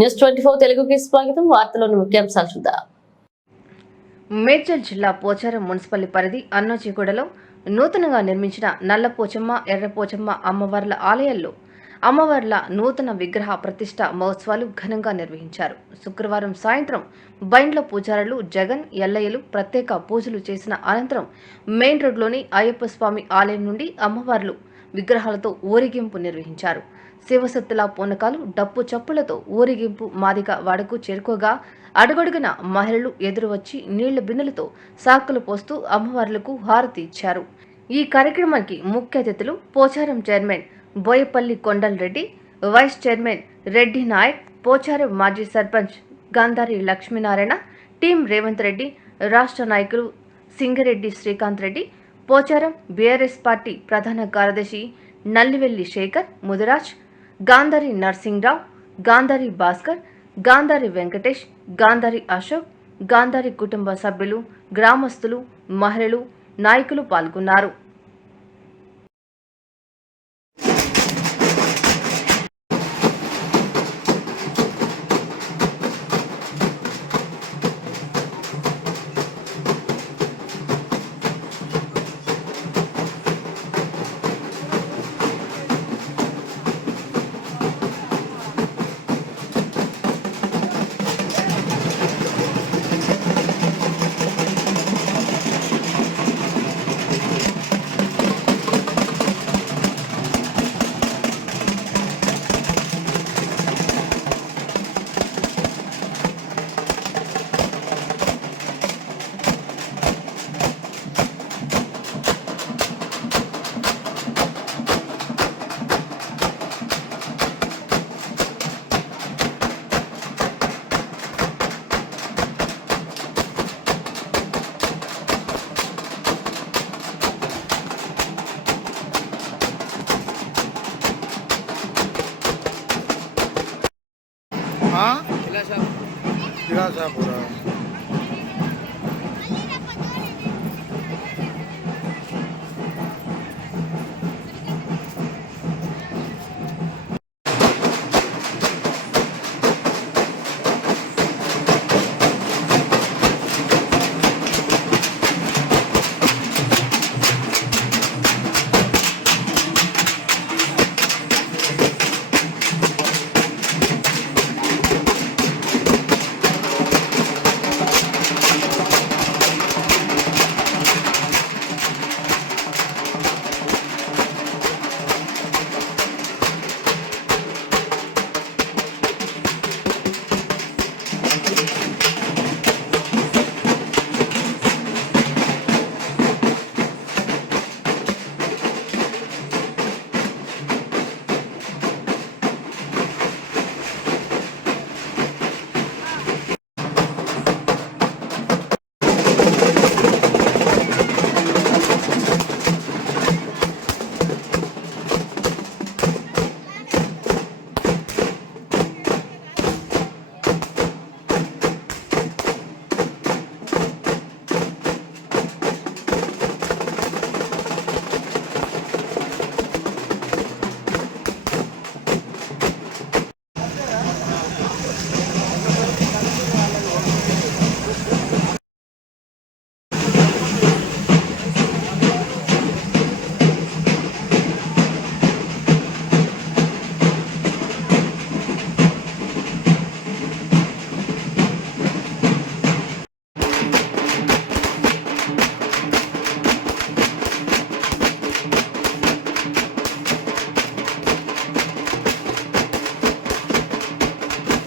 News 24 తెలుగుకి స్వాగతం. వార్తలోని ముఖ్యాంశాలు చూద్దాం. మేడ్చల్ జిల్లా పోచారం మున్సిపల్ పరిధి అన్నోజీగూడలో నూతనంగా నిర్మించిన నల్లపోచమ్మ, ఎర్రపోచమ్మ అమ్మవార్ల ఆలయాల్లో అమ్మవార్ల నూతన విగ్రహ ప్రతిష్ఠ మహోత్సవాలు ఘనంగా నిర్వహించారు. శుక్రవారం సాయంత్రం బైండ్ల పూజారులు జగన్, ఎల్లయ్యలు ప్రత్యేక పూజలు చేసిన అనంతరం మెయిన్ రోడ్లోని అయ్యప్ప స్వామి ఆలయం నుండి అమ్మవార్లు విగ్రహాలతో ఊరేగింపు నిర్వహించారు. శివసత్తుల పూనకాలు, డప్పు చప్పులతో ఊరేగింపు మాదిగ వాడకు చేరుకోగా అడుగడుగున మహిళలు ఎదురు వచ్చి నీళ్ల బిందెలతో సాకులు పోస్తూ అమ్మవార్లకు హారతి ఇచ్చారు. ఈ కార్యక్రమానికి ముఖ్య అతిథులు Pocharam chairman Boyapalli Kondal Reddy, vice chairman Reddy Nayak, Pocharam మాజీ సర్పంచ్ గాంధారి లక్ష్మీనారాయణ, టీం రేవంత్ రెడ్డి, రాష్ట్ర నాయకులు సింగిరెడ్డి శ్రీకాంత్ రెడ్డి, పోచారం బీఆర్ఎస్ పార్టీ ప్రధాన కార్యదర్శి నల్లివెల్లి శేఖర్, ముదిరాజ్, గాంధారి నర్సింగ్రావు, గాంధారి భాస్కర్, గాంధారి వెంకటేష్, గాంధారి అశోక్, గాంధారి కుటుంబ సభ్యులు, గ్రామస్తులు, మహిళలు, నాయకులు పాల్గొన్నారు. हाँ